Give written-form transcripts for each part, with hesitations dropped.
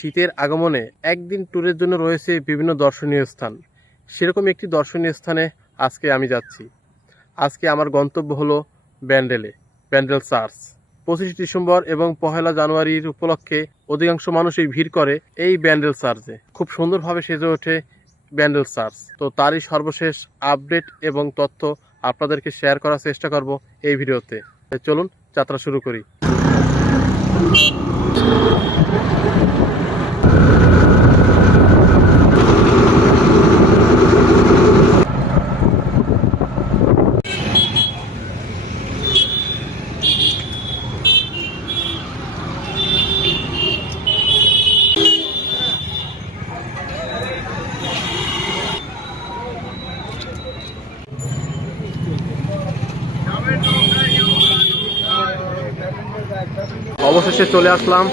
শীতের আগমনে একদিন ট্যুরের জন্য রয়েছে বিভিন্ন দর্শনীয় স্থান। সেরকম একটি দর্শনীয় স্থানে আজকে আমি যাচ্ছি। আজকে আমার গন্তব্য হলো ব্যান্ডেল চার্চ। 25 ডিসেম্বর এবং 1 জানুয়ারির উপলক্ষে অধিকাংশ মানুষই ভিড় করে এই ব্যান্ডেল চার্চে। খুব সুন্দরভাবে সেজে ওঠে ব্যান্ডেল চার্চ। তো তারই সর্বশেষ আপডেট এবং তথ্য আপনাদেরকে শেয়ার করার চেষ্টা করব এই ভিডিওতে। চলুন যাত্রা শুরু করি। অবশেষে চলে আসলাম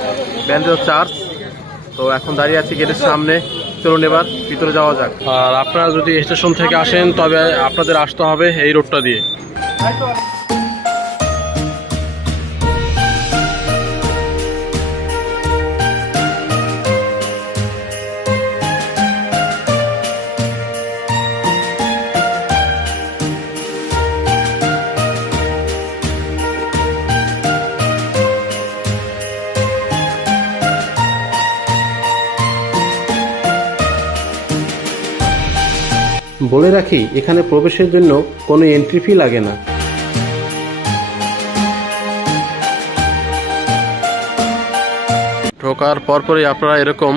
ব্যান্ডেল চার্চ। তো এখন দাঁড়িয়ে আছি গেটের সামনে। চলুন এবার ভিতরে যাওয়া যাক। আর আপনারা যদি স্টেশন থেকে আসেন তবে আপনাদের আসতে হবে এই রোডটা দিয়ে। বলে রাখি, এখানে প্রবেশের জন্য কোনো এন্ট্রি ফি লাগে না। ঢোকার পরপরই আপনারা এরকম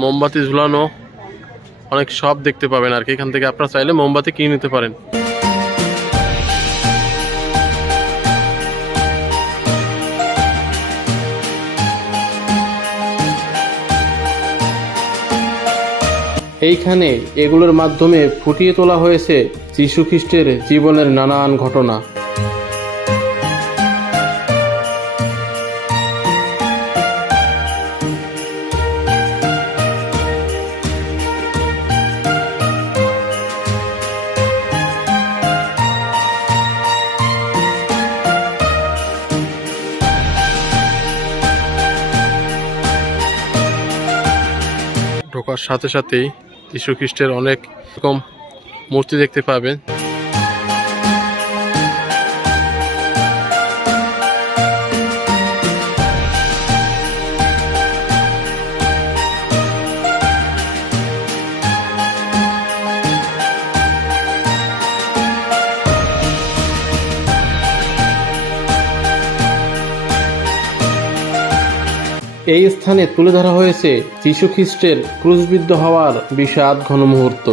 মোমবাতি ঝুলানো অনেক শপ দেখতে পাবেন আর কি। এখান থেকে আপনারা চাইলে মোমবাতি কিনে নিতে পারেন। এইখানে এগুলোর মাধ্যমে ফুটিয়ে তোলা হয়েছে যীশু খ্রিস্টের জীবনের নানান ঘটনা। ঢোকার সাথে সাথেই যীশু খ্রিস্টের অনেক রকম মূর্তি দেখতে পাবেন। এই স্থানে তুলে ধরা হয়েছে যীশু খ্রিস্টের ক্রুশবিদ্ধ হওয়ার বিষাদ ঘন মুহূর্ত।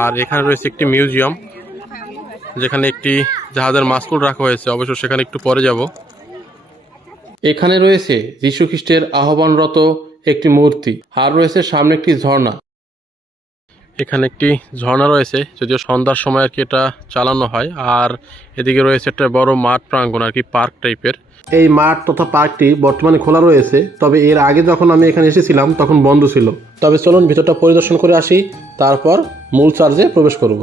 আর এখানে রয়েছে একটি মিউজিয়াম, যেখানে একটি জাহাজের মাস্কুল রাখা হয়েছে। অবশ্য সেখানে একটু পরে যাব। এখানে রয়েছে যীশু খ্রিস্টের আহ্বানরত একটি মূর্তি, আর রয়েছে সামনে একটি ঝর্ণা। এখানে একটি ঝর্ণা রয়েছে, যদিও সন্ধ্যার সময় আর কি এটা চালানো হয়। আর এদিকে রয়েছে একটা বড় মাঠ প্রাঙ্গণ আর কি, পার্ক টাইপের। এই মাঠ তথা পার্কটি বর্তমানে খোলা রয়েছে, তবে এর আগে যখন আমি এখানে এসেছিলাম তখন বন্ধ ছিল। তবে চলুন ভিতরটা পরিদর্শন করে আসি, তারপর মূল চার্চে প্রবেশ করব।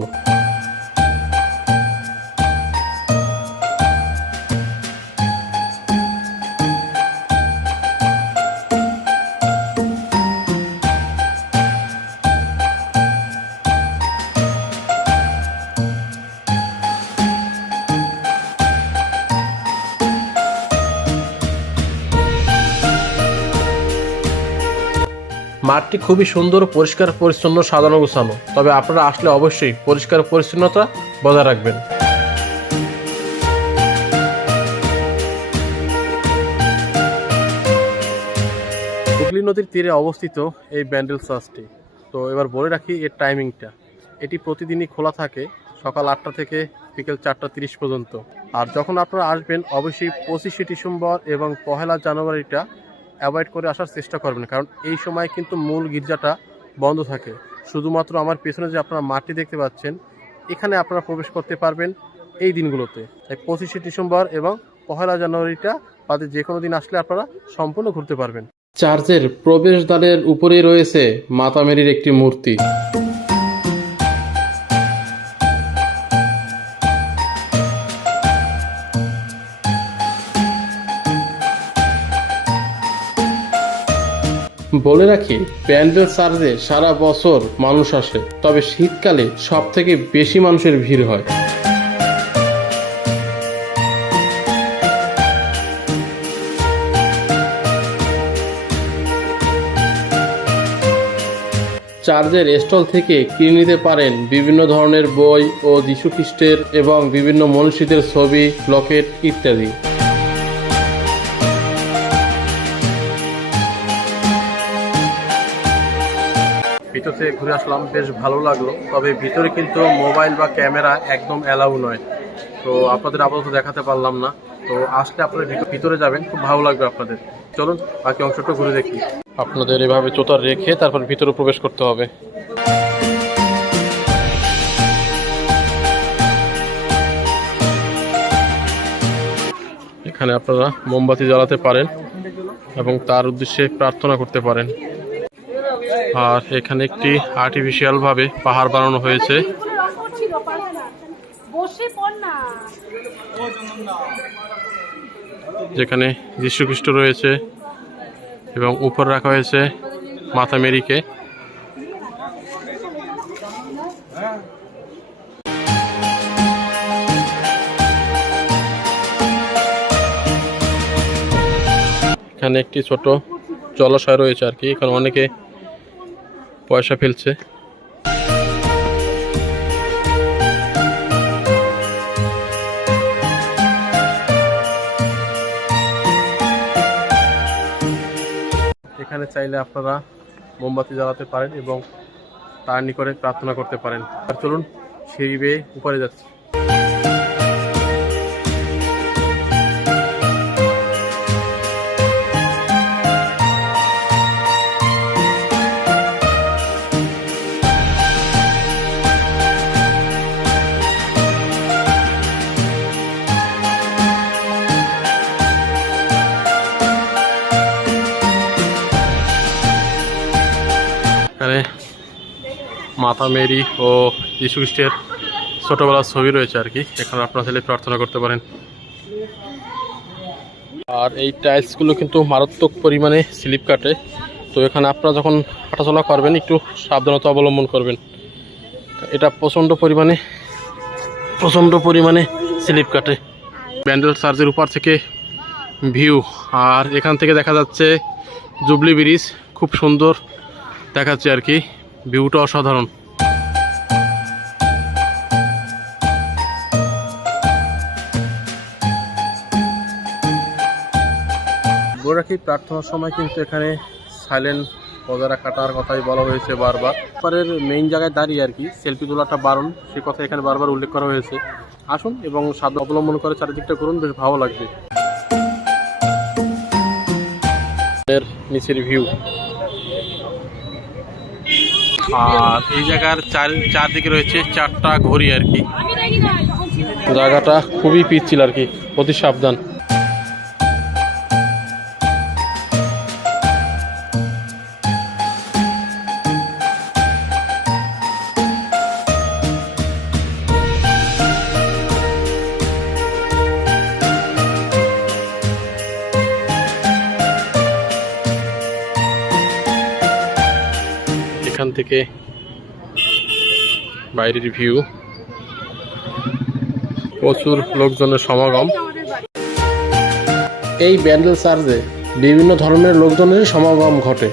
মাঠটি খুবই সুন্দর, পরিষ্কার পরিচ্ছন্ন, সাজানো গোছানো। তবে আপনারা আসলে অবশ্যই পরিষ্কার পরিচ্ছন্নতা বজায় রাখবেন। হুগলি নদীর তীরে অবস্থিত এই ব্যান্ডেল চার্চটি। তো এবার বলে রাখি এর টাইমিংটা। এটি প্রতিদিনই খোলা থাকে সকাল 8টা থেকে বিকেল 4:30 পর্যন্ত। আর যখন আপনারা আসবেন অবশ্যই 25 ডিসেম্বর এবং 1 জানুয়ারিটা অ্যাভয়েড করে আসার চেষ্টা করবেন, কারণ এই সময় কিন্তু মূল গির্জাটা বন্ধ থাকে। শুধুমাত্র আমার পেছনে যে আপনারা মাঠটি দেখতে পাচ্ছেন, এখানে আপনারা প্রবেশ করতে পারবেন এই দিনগুলোতে। তাই 25 ডিসেম্বর এবং 1 জানুয়ারিটা বাদে যে কোনো দিন আসলে আপনারা সম্পূর্ণ ঘুরতে পারবেন। চার্চের প্রবেশদ্বারের উপরেই রয়েছে মাতা মেরির একটি মূর্তি। বলে রাখি, ব্যান্ডেল চার্চে সারা বছর মানুষ আসে, তবে শীতকালে সব থেকে বেশি মানুষের ভিড় হয়। চার্চের স্টল থেকে কিনে নিতে পারেন বিভিন্ন ধরনের বই ও যীশু খ্রিস্টের এবং বিভিন্ন মনীষীদের ছবি, লকেট ইত্যাদি। ভিতর থেকে ঘুরে আসলাম, বেশ ভালো লাগলো। তবে ভিতরে কিন্তু মোবাইল বা ক্যামেরা একদম অ্যালাউ নয়, তো আপনাদের আপাতত দেখাতে পারলাম না। তো আসলে আপনারা ভিতরে যাবেন, খুব ভালো লাগবে আপনাদের। চলুন বাকি অংশটা ঘুরে দেখি। আপনাদের এভাবে জুতা রেখে তারপর ভিতরে প্রবেশ করতে হবে। এখানে আপনারা মোমবাতি জ্বালাতে পারেন এবং তার উদ্দেশ্যে প্রার্থনা করতে পারেন। আর এখানে একটি আর্টিফিশিয়াল ভাবে পাহাড় বানানো হয়েছে। যেখানে যীশু খ্রিস্ট রয়েছে এবং উপর রাখা হয়েছে মাথা মেরিকে। এখানে একটি ছোট জলাশয় রয়েছে আর কি, এখানে অনেকে পয়সা ফেলছে। এখানে চাইলে আপনারা মোমবাতি জ্বালাতে পারেন এবং তার নিকটে প্রার্থনা করতে পারেন। আর চলুন সিঁড়ি বেয়ে উপরে যাচ্ছি। এখানে মাতা মেরি ও যীশু খ্রিস্টের ছোটবেলার ছবি রয়েছে আর কি, এখানে আপনারা চাইলে প্রার্থনা করতে পারেন। আর এই টাইলসগুলো কিন্তু মারাত্মক পরিমাণে স্লিপ কাটে, তো এখানে আপনারা যখন হাঁটাচলা করবেন একটু সাবধানতা অবলম্বন করবেন। এটা প্রচণ্ড পরিমাণে স্লিপ কাটে। ব্যান্ডেল চার্চের উপর থেকে ভিউ, আর এখান থেকে দেখা যাচ্ছে জুবলি ব্রিজ, খুব সুন্দর দেখাচ্ছে আর কি, ভিউটা অসাধারণ। বলে রাখি, প্রার্থনার সময় কিন্তু এখানে সাইলেন্ট বজায় রাখাটার কথাই বলা হয়েছে বারবার। পরের মেইন জায়গায় দাঁড়িয়ে আর কি সেলফি তোলাটা বারণ, সে কথা এখানে বারবার উল্লেখ করা হয়েছে। আসুন এবং সাবধান অবলম্বন করে চারিদিকটা করুন, বেশ ভালো লাগবে। এর নিচের ভিউ, আর এই জায়গার চারদিকে রয়েছে চারটা ঘড়ি আর কি। জায়গাটা খুবই পিচ্ছিল আর কি, অতি সাবধান। এখান থেকে বাইরের ভিউ, প্রচুর লোকজনের সমাগম। এই ব্যান্ডেল চার্চে বিভিন্ন ধরনের লোকজনের সমাগম ঘটে।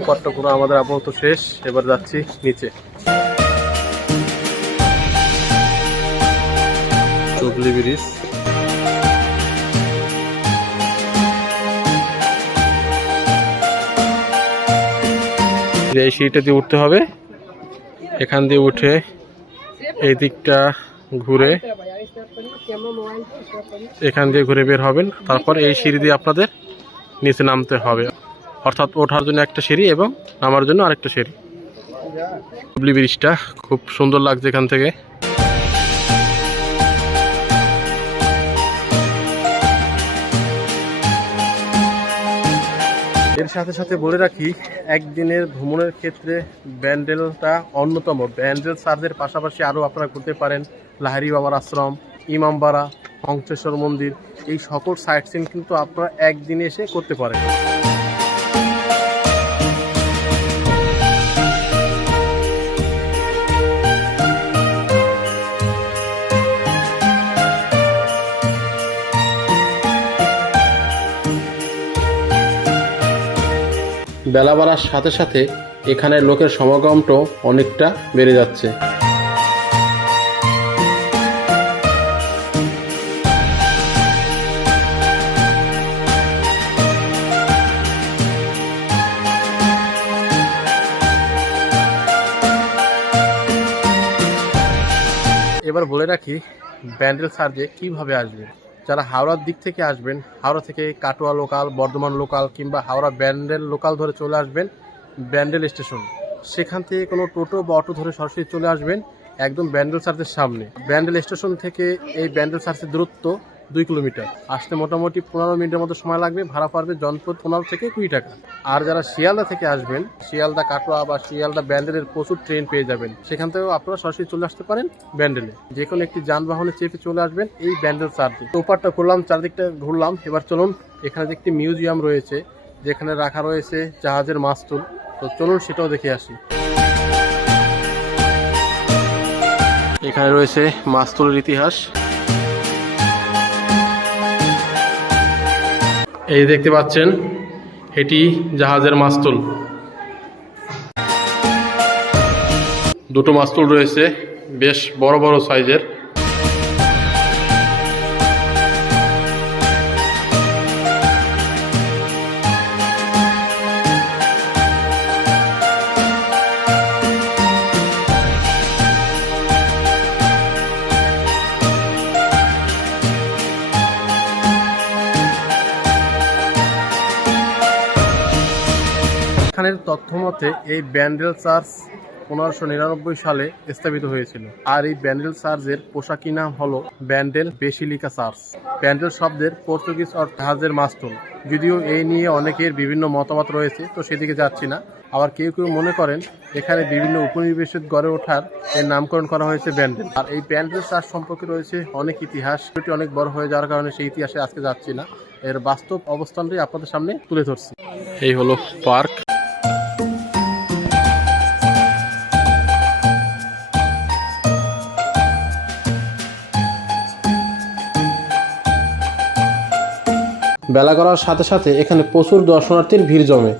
উপরটা পুরো আমাদের আপাতত শেষ, এবার যাচ্ছি নিচে। জুবলি ব্রিজ, এই সিঁড়িটা দিয়ে উঠতে হবে। এখান দিয়ে উঠে এই দিকটা ঘুরে এখান দিয়ে ঘুরে বের হবেন, তারপর এই সিঁড়ি দিয়ে আপনাদের নিচে নামতে হবে। অর্থাৎ ওঠার জন্য একটা সিঁড়ি এবং নামার জন্য আরেকটা সিঁড়ি। জুবলি ব্রিজটা খুব সুন্দর লাগছে এখান থেকে। এর সাথে সাথে বলে রাখি, একদিনের ভ্রমণের ক্ষেত্রে ব্যান্ডেলটা অন্যতম। ব্যান্ডেল চার্চের পাশাপাশি আরও আপনারা ঘুরতে পারেন লাহিড়ী বাবার আশ্রম, ইমামবাড়া, হংসেশ্বর মন্দির, এই সকল সাইট সিন কিন্তু আপনারা একদিনে এসে করতে পারেন। বেলা বাড়ার সাথে সাথে এখানে লোকের সমাগমটাও অনেকটা বেড়ে যাচ্ছে। এবার বলে রাখি ব্যান্ডেল চার্চে কিভাবে আসবেন। যারা হাওড়ার দিক থেকে আসবেন, হাওড়া থেকে কাটোয়া লোকাল, বর্ধমান লোকাল কিংবা হাওড়া ব্যান্ডেল লোকাল ধরে চলে আসবেন ব্যান্ডেল স্টেশন। সেখান থেকে কোনো টোটো বা অটো ধরে সরাসরি চলে আসবেন একদম ব্যান্ডেল চার্চের সামনে। ব্যান্ডেল স্টেশন থেকে এই ব্যান্ডেল চার্চের দূরত্ব 2 কিলোমিটার। আসতে মোটামুটি 15 মিনিটের মতো সময় লাগবে। ভাড়া পড়বে জনপদ 15 থেকে 20 টাকা। আর যারা শিয়ালদা থেকে আসবেন, শিয়ালদা কাটোয়া বা শিয়ালদা ব্যান্ডেলের প্রচুর ট্রেন পেয়ে যাবেন। সেখান থেকেও আপনারা সরাসরি চলে আসতে পারেন ব্যান্ডেলে। যে কোনো একটি যানবাহনে চেপে চলে আসবেন এই ব্যান্ডেল চার্চে। ওপারটা ঘুরলাম, চারদিকটা ঘুরলাম। এবার চলুন, এখানে যে একটি মিউজিয়াম রয়েছে যেখানে রাখা রয়েছে জাহাজের মাস্তুল, তো চলুন সেটাও দেখে আসি। এখানে রয়েছে মাস্তুলের ইতিহাস। এই দেখতে পাচ্ছেন, এটি জাহাজের মাস্তুল। দুটো মাস্তুল রয়েছে, বেশ বড় বড় সাইজের। এখানের তথ্য মতে এই ব্যান্ডেল চার্চ 1599 সালে স্থাপিত হয়েছিল। আর এই ব্যান্ডেল চার্চের পোশাকি নাম হলো ব্যান্ডেল বেসিলিকা চার্চ। ব্যান্ডেল শব্দের পর্তুগিজ অর্থ জাহাজের মাস্তুল। যদিও এই নিয়ে অনেকের বিভিন্ন মতামত রয়েছে, তো সেদিকে যাচ্ছি না। আবার কেউ কেউ মনে করেন এখানে বিভিন্ন উপনিবেশিত গড়ে ওঠার এর নামকরণ করা হয়েছে ব্যান্ডেল। আর এই ব্যান্ডেল চার্চ সম্পর্কে রয়েছে অনেক ইতিহাস। এটি অনেক বড় হয়ে যাওয়ার কারণে সেই ইতিহাসে আজকে যাচ্ছি না, এর বাস্তব অবস্থানটাই আপনাদের সামনে তুলে ধরছি। এই হলো পার্ক। বেলা করার সাথে সাথে এখানে প্রচুর দর্শনার্থীর ভিড় জমে।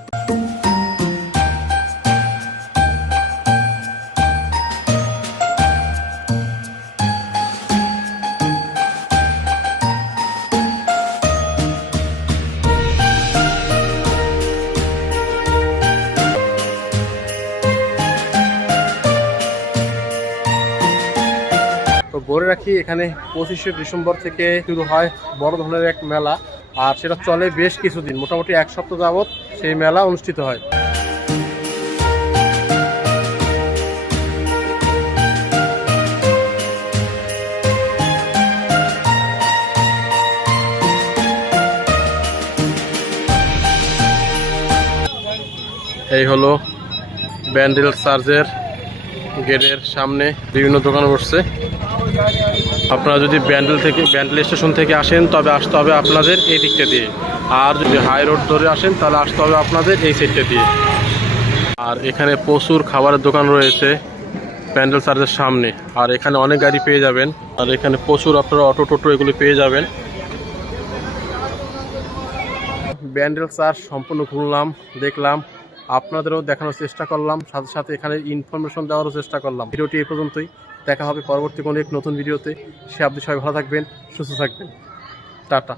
তো বলে রাখি, এখানে 25শে ডিসেম্বর থেকে শুরু হয় বড় ধরনের এক মেলা। আর সেটা চলে বেশ কিছুদিন, মোটামুটি 1 সপ্তাহ যাবৎ সেই মেলা অনুষ্ঠিত হয়। এই হলো ব্যান্ডেল চার্চের গেটের সামনে বিভিন্ন দোকান বসছে। আপনারা যদি ব্যান্ডেল স্টেশন থেকে আসেন তবে আসতে হবে আপনাদের এই দিকটা দিয়ে। আর যদি হাই রোড ধরে আসেন তাহলে আসতে হবে আপনাদের এই সাইডটা দিয়ে। আর এখানে প্রচুর খাবারের দোকান রয়েছে ব্যান্ডেল চার্চের সামনে। আর এখানে অনেক গাড়ি পেয়ে যাবেন। আর এখানে প্রচুর আপনারা অটো টোটো এগুলি পেয়ে যাবেন। ব্যান্ডেল চার্চ সম্পূর্ণ ঘুরলাম, দেখলাম, আপনাদেরও দেখানোর চেষ্টা করলাম, সাথে সাথে এখানে ইনফরমেশন দেওয়ারও চেষ্টা করলাম। ভিডিওটি এই পর্যন্তই। দেখা হবে পরবর্তী কোনো এক নতুন ভিডিওতে। সে আপনি সবাই ভালো থাকবেন, সুস্থ থাকবেন। টাটা।